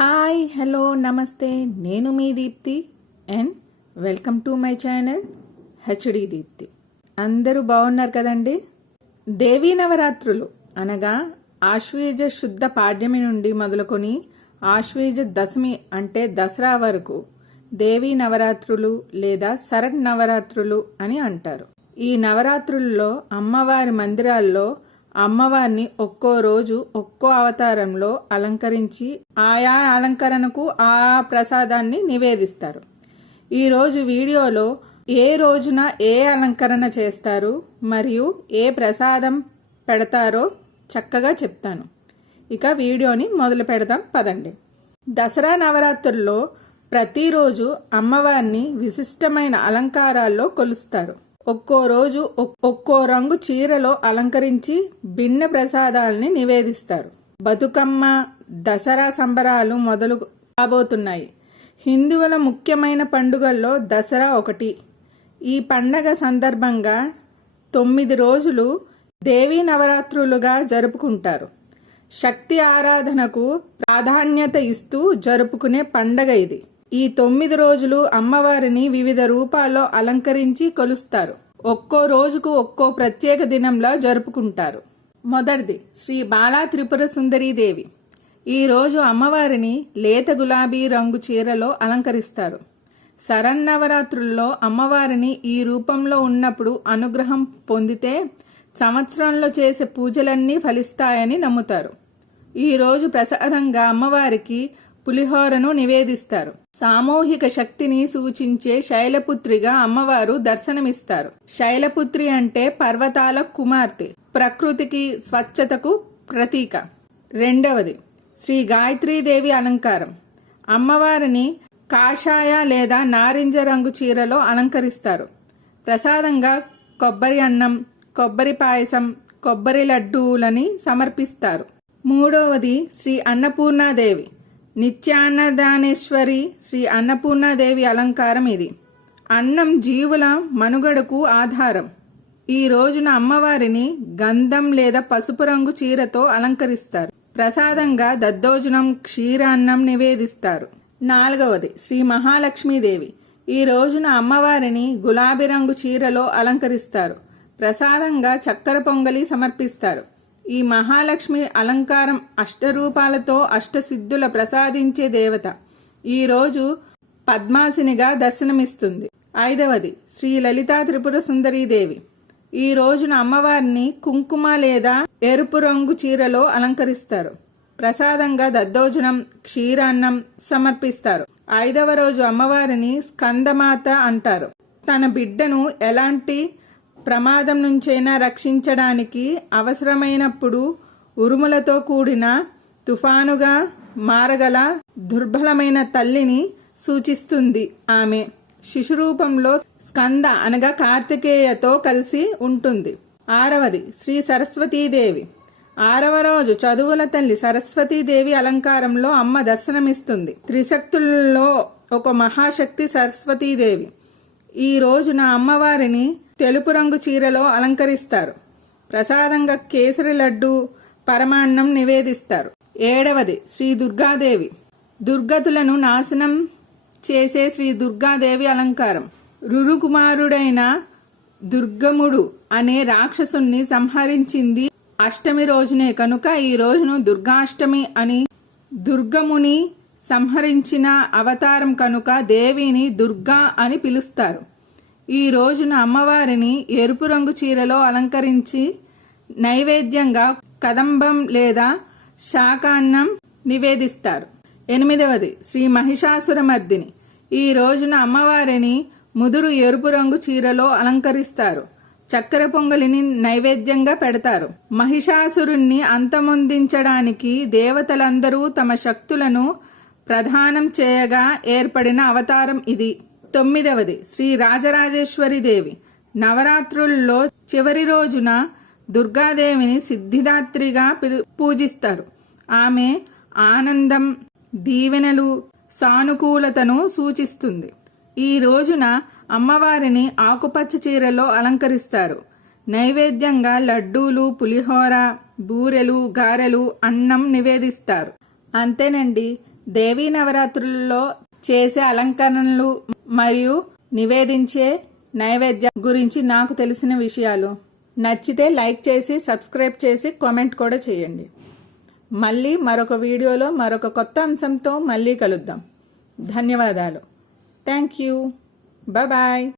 Hi hello నమస్తే, నేను మీ Deepti and welcome to my channel HD Deepti. అందరూ బాగున్నారు కదండి. దేవీ నవరాత్రులు అనగా ఆశ్వీజ శుద్ధ పాడ్యమి నుండి మొదలుకొని ఆశ్వీజ దశమి అంటే దసరా వరకు దేవీ నవరాత్రులు లేదా శరద్ నవరాత్రులు అని అంటారు. ఈ నవరాత్రుల్లో అమ్మవారి మందిరాల్లో అమ్మవారిని ఒక్కో రోజు ఒక్కో అవతారంలో అలంకరించి ఆయా అలంకరణకు ఆ ప్రసాదాన్ని నివేదిస్తారు. ఈరోజు వీడియోలో ఏ రోజున ఏ అలంకరణ చేస్తారు మరియు ఏ ప్రసాదం పెడతారో చక్కగా చెప్తాను. ఇక వీడియోని మొదలు పెడదాం పదండి. దసరా నవరాత్రుల్లో ప్రతిరోజు అమ్మవారిని విశిష్టమైన అలంకారాల్లో కొలుస్తారు. ఒక్కో రోజు ఒక్కో రంగు చీరలో అలంకరించి భిన్న ప్రసాదాలని నివేదిస్తారు. బతుకమ్మ, దసరా సంబరాలు మొదలు కాబోతున్నాయి. హిందువుల ముఖ్యమైన పండుగల్లో దసరా ఒకటి. ఈ పండగ సందర్భంగా 9 రోజులు దేవీ నవరాత్రులుగా జరుపుకుంటారు. శక్తి ఆరాధనకు ప్రాధాన్యత ఇస్తూ జరుపుకునే పండగ ఇది. ఈ 9 రోజులు అమ్మవారిని వివిధ రూపాల్లో అలంకరించి కొలుస్తారు. ఒక్కో రోజుకు ఒక్కో ప్రత్యేక దినంలా జరుపుకుంటారు. మొదటిది శ్రీ బాలా త్రిపుర సుందరీదేవి. ఈ రోజు అమ్మవారిని లేత గులాబీ రంగు చీరలో అలంకరిస్తారు. శరన్నవరాత్రుల్లో అమ్మవారిని ఈ రూపంలో ఉన్నప్పుడు అనుగ్రహం పొందితే సంవత్సరంలో చేసే పూజలన్నీ ఫలిస్తాయని నమ్ముతారు. ఈ రోజు ప్రసాదంగా అమ్మవారికి పులిహోరను నివేదిస్తారు. సామూహిక శక్తిని సూచించే శైలపుత్రిగా అమ్మవారు దర్శనమిస్తారు. శైలపుత్రి అంటే పర్వతాల కుమార్తె, ప్రకృతికి స్వచ్ఛతకు ప్రతీక. రెండవది శ్రీ గాయత్రీదేవి అలంకారం. అమ్మవారిని కాషాయ లేదా నారింజ రంగు చీరలో అలంకరిస్తారు. ప్రసాదంగా కొబ్బరి అన్నం, కొబ్బరి పాయసం, కొబ్బరి లడ్డూలని సమర్పిస్తారు. మూడవది శ్రీ అన్నపూర్ణాదేవి. నిత్యాన్నదానేశ్వరి శ్రీ అన్నపూర్ణాదేవి అలంకారం ఇది. అన్నం జీవుల మనుగడకు ఆధారం. ఈ రోజున అమ్మవారిని గంధం లేదా పసుపు రంగు చీరతో అలంకరిస్తారు. ప్రసాదంగా దద్దోజనం, క్షీరాన్నం నివేదిస్తారు. నాలుగవది శ్రీ మహాలక్ష్మీదేవి. ఈ రోజున అమ్మవారిని గులాబీ రంగు చీరలో అలంకరిస్తారు. ప్రసాదంగా చక్కెర పొంగలి సమర్పిస్తారు. ఈ మహాలక్ష్మి అలంకారం అష్టరూపాలతో అష్టసిద్ధుల ప్రసాదించే దేవత. ఈ రోజు పద్మాసినిగా దర్శనమిస్తుంది. ఐదవది శ్రీ లలితా త్రిపుర సుందరీదేవి. ఈ రోజున అమ్మవారిని కుంకుమ లేదా ఎరుపు రంగు చీరలో అలంకరిస్తారు. ప్రసాదంగా దద్దోజనం, క్షీరాన్నం సమర్పిస్తారు. 5వ రోజు అమ్మవారిని స్కందమాత అంటారు. తన బిడ్డను ఎలాంటి ప్రమాదం నుంచైనా రక్షించడానికి అవసరమైనప్పుడు ఉరుములతో కూడిన తుఫానుగా మారగల దుర్బలమైన తల్లిని సూచిస్తుంది. ఆమె శిశురూపంలో స్కంద అనగా కార్తికేయతో కలిసి ఉంటుంది. 6వది శ్రీ సరస్వతీదేవి. 6వ రోజు చదువుల తల్లి సరస్వతీదేవి అలంకారంలో అమ్మ దర్శనమిస్తుంది. త్రిశక్తుల్లో ఒక మహాశక్తి సరస్వతీదేవి. ఈ రోజున అమ్మవారిని తెలుపు రంగు చీరలో అలంకరిస్తారు. ప్రసాదంగా కేసరి లడ్డు, పరమాన్నం నివేదిస్తారు. 7వది శ్రీ దుర్గాదేవి. దుర్గతులను నాశనం చేసే శ్రీ దుర్గాదేవి అలంకారం. రురుకుమారుడైన దుర్గముడు అనే రాక్షసుని సంహరించింది అష్టమి రోజునే కనుక ఈ రోజును దుర్గాష్టమి అని, దుర్గముని సంహరించిన అవతారం కనుక దేవిని దుర్గా అని పిలుస్తారు. ఈ రోజున అమ్మవారిని ఎరుపు రంగు చీరలో అలంకరించి నైవేద్యంగా కదంబం లేదా శాకాన్నం నివేదిస్తారు. 8వది శ్రీ మహిషాసురమర్దిని. ఈ రోజున అమ్మవారిని ముదురు ఎరుపు రంగు చీరలో అలంకరిస్తారు. చక్కెర పొంగలిని నైవేద్యంగా పెడతారు. మహిషాసురుణ్ణి అంతమొందించడానికి దేవతలందరూ తమ శక్తులను ప్రదానం చేయగా ఏర్పడిన అవతారం ఇది. 9వది శ్రీ రాజరాజేశ్వరి దేవి. నవరాత్రుల్లో చివరి రోజున దుర్గాదేవిని సిద్ధిదాత్రిగా పూజిస్తారు. ఆమె ఆనందం, దీవెనలు, సానుకూలతను సూచిస్తుంది. ఈ రోజున అమ్మవారిని ఆకుపచ్చ చీరలో అలంకరిస్తారు. నైవేద్యంగా లడ్డూలు, పులిహోర, బూరెలు, గారెలు, అన్నం నివేదిస్తారు. అంతేనండి. దేవీ నవరాత్రులలో చేసే అలంకరణలు మరియు నివేదించే నైవేద్యం గురించి నాకు తెలిసిన విషయాలు. నచ్చితే లైక్ చేసి సబ్స్క్రైబ్ చేసి కామెంట్ కూడా చేయండి. మళ్ళీ మరొక వీడియోలో మరొక కొత్త అంశంతో మళ్ళీ కలుద్దాం. ధన్యవాదాలు. Thank you. బాయ్.